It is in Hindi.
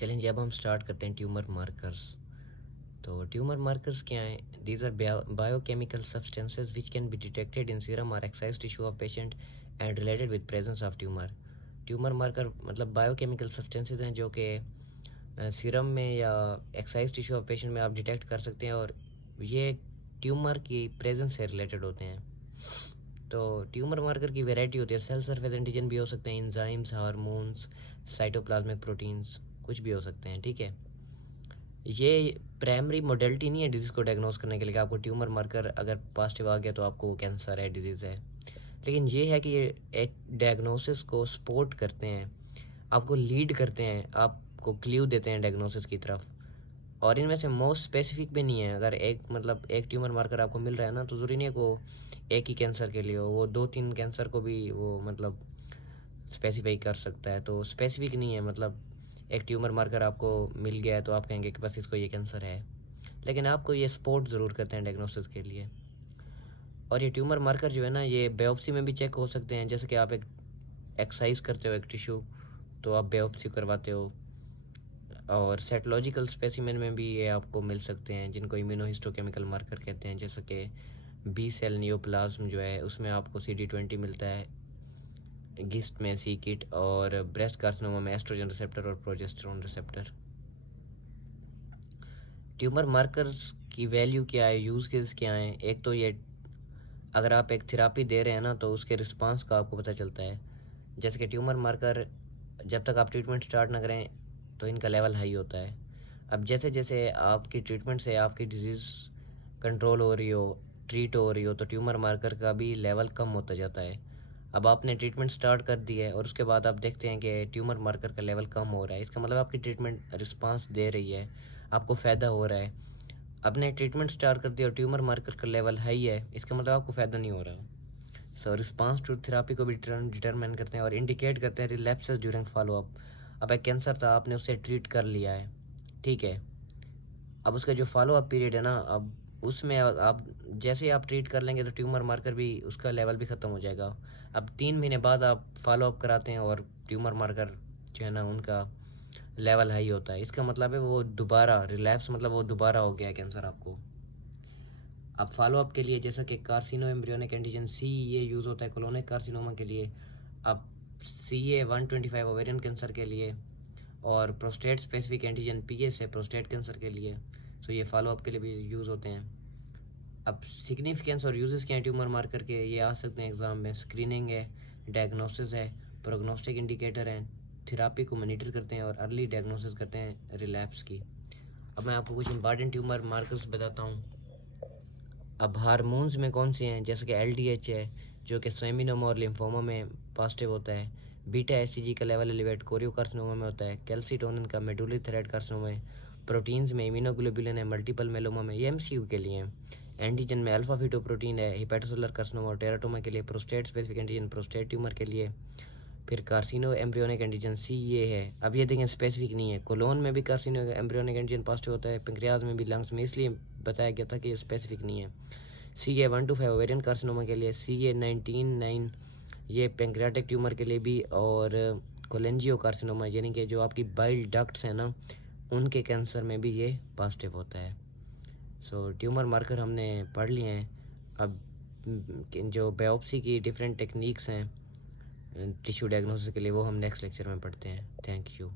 चलेंगे अब हम स्टार्ट करते हैं ट्यूमर मार्कर्स। तो ट्यूमर मार्कर्स क्या हैं? These are biochemical substances which can be detected in serum और excise tissue of patient and related with presence of tumour. Tumour marker मतलब बायोकेमिकल सब्सटेंसेस हैं जो कि सीरम में या एक्साइज टिश्यू ऑफ पेशेंट में आप डिटेक्ट कर सकते हैं और ये ट्यूमर की प्रेजेंस से रिलेटेड होते हैं। तो ट्यूमर मार्कर की वैरायटी होती है, सेल सरफेस एंटीजन भी हो सकते हैं, एंजाइम्स, हार्मोन्स, साइटोप्लाज्मिक प्रोटीन्स, कुछ भी हो सकते हैं। ठीक है, ये प्राइमरी मोडेलिटी नहीं है डिजीज़ को डायग्नोस करने के लिए कि आपको ट्यूमर मार्कर अगर पॉजिटिव आ गया तो आपको वो कैंसर है, डिजीज़ है। लेकिन ये है कि ये एक डायग्नोसिस को सपोर्ट करते हैं, आपको लीड करते हैं, आपको क्ल्यू देते हैं डायग्नोसिस की तरफ। और इनमें से मोस्ट स्पेसिफिक भी नहीं है। अगर एक ट्यूमर मार्कर आपको मिल रहा है ना, तो ज़रूरी नहीं है को एक ही कैंसर के लिए हो, वो 2-3 कैंसर को भी वो मतलब स्पेसिफाई कर सकता है। तो स्पेसिफिक नहीं है, मतलब एक ट्यूमर मार्कर आपको मिल गया है तो आप कहेंगे कि बस इसको ये कैंसर है, लेकिन आपको ये सपोर्ट ज़रूर करते हैं डायग्नोसिस के लिए। और ये ट्यूमर मार्कर जो है ना, ये बायोप्सी में भी चेक हो सकते हैं। जैसे कि आप एक एक्सरसाइज करते हो एक टिश्यू, तो आप बायोप्सी करवाते हो। और सेटोलॉजिकल स्पेसिमेन में भी ये आपको मिल सकते हैं, जिनको इम्यूनोहिस्टोकेमिकल मार्कर कहते हैं। जैसे कि बी सेल नियोप्लाज्म जो है उसमें आपको CD20 मिलता है, गिस्ट में सी किट, और ब्रेस्ट कार्सिनोमा में एस्ट्रोजन रिसेप्टर और प्रोजेस्टेरोन रिसेप्टर। ट्यूमर मार्कर्स की वैल्यू क्या है, यूज़ केस क्या है? एक तो ये अगर आप एक थेरापी दे रहे हैं ना, तो उसके रिस्पांस का आपको पता चलता है। जैसे कि ट्यूमर मार्कर जब तक आप ट्रीटमेंट स्टार्ट ना करें तो इनका लेवल हाई होता है। अब जैसे जैसे आपकी ट्रीटमेंट से आपकी डिजीज़ कंट्रोल हो रही हो, ट्रीट हो रही हो, तो ट्यूमर मार्कर का भी लेवल कम होता जाता है। अब आपने ट्रीटमेंट स्टार्ट कर दी है और उसके बाद आप देखते हैं कि ट्यूमर मार्कर का लेवल कम हो रहा है, इसका मतलब आपकी ट्रीटमेंट रिस्पांस दे रही है, आपको फ़ायदा हो रहा है। आपने ट्रीटमेंट स्टार्ट कर दिया और ट्यूमर मार्कर का लेवल हाई है, इसका मतलब आपको फ़ायदा नहीं हो रहा। सो रिस्पांस टू थेरापी को भी डिटरमाइन करते हैं और इंडिकेट करते हैं रिलैप्सेस ड्यूरिंग फॉलोअप। अब एक कैंसर था, आपने उससे ट्रीट कर लिया है, ठीक है, अब उसका जो फॉलोअप पीरियड है ना, अब उसमें आप जैसे ही आप ट्रीट कर लेंगे तो ट्यूमर मार्कर भी उसका लेवल भी ख़त्म हो जाएगा। अब 3 महीने बाद आप फॉलोअप कराते हैं और ट्यूमर मार्कर जो है ना उनका लेवल हाई होता है, इसका मतलब है वो दोबारा रिलैप्स, मतलब वो दोबारा हो गया है कैंसर आपको। अब फॉलोअप के लिए जैसा कि कार्सिनो एम्ब्रियोनिक एंटीजन सी ये यूज़ होता है कोलोनिक कार्सिनोमा के लिए, अब CA-125 ओवेरियन कैंसर के लिए, और प्रोस्टेट स्पेसिफिक एंटीजन PS है प्रोस्टेट कैंसर के लिए। सो ये फॉलोअप के लिए भी यूज़ होते हैं। अब सिग्निफिकेंस और यूजेस क्या हैं ट्यूमर मार्कर के, ये आ सकते हैं एग्जाम में। स्क्रीनिंग है, डायग्नोसिस है, प्रोग्नोस्टिक इंडिकेटर हैं, थेरापी को मॉनिटर करते हैं और अर्ली डायग्नोसिस करते हैं रिलैप्स की। अब मैं आपको कुछ इंपॉर्टेंट ट्यूमर मार्कर्स बताता हूँ। अब हार्मोन्स में कौन से हैं? जैसे कि LDH है जो कि सेमिनोमा और लिम्फोमा में पॉजिटिव होता है, बीटा HCG का लेवल एलिवेट कोरियो कार्सिनोमा में होता है, कैल्सिटोनिन का मेडुलरी थैलेट कार्सिनोमा में, प्रोटीन्स में इम्यूनोग्लोबुलिन है मल्टीपल मेलोमा में, ये MCU के लिए हैं। एंटीजन में अल्फा फिटोप्रोटीन है हिपेटोसेलुलर कार्सिनोमा और टेराटोमा के लिए, prostate specific antigen prostate tumour के लिए। फिर कार्सिनो एम्ब्रियोनिक एंटीजन C ये है। अब ये देखें स्पेसिफिक नहीं है, कोलोन में भी कार्सिनो एम्ब्रियोनिक एंटीजन पॉजिटिव होता है, पेंक्रियाज में भी, लंग्स में, इसलिए बताया गया था कि ये स्पेसिफिक नहीं है। CA-125 ओवेरियन कार्सिनोमा के लिए, CA-19-9 ये पेंक्रियाटिक ट्यूमर के लिए भी, और कोलेंजियो कार्सिनोमा यानी कि जो आपकी बाइल डक्ट्स हैं ना उनके कैंसर में भी ये पॉजिटिव होता है। सो ट्यूमर मार्कर हमने पढ़ लिए हैं। अब जो बायोप्सी की डिफरेंट टेक्निक्स हैं टिश्यू डायग्नोसिस के लिए, वो हम नेक्स्ट लेक्चर में पढ़ते हैं। Thank you.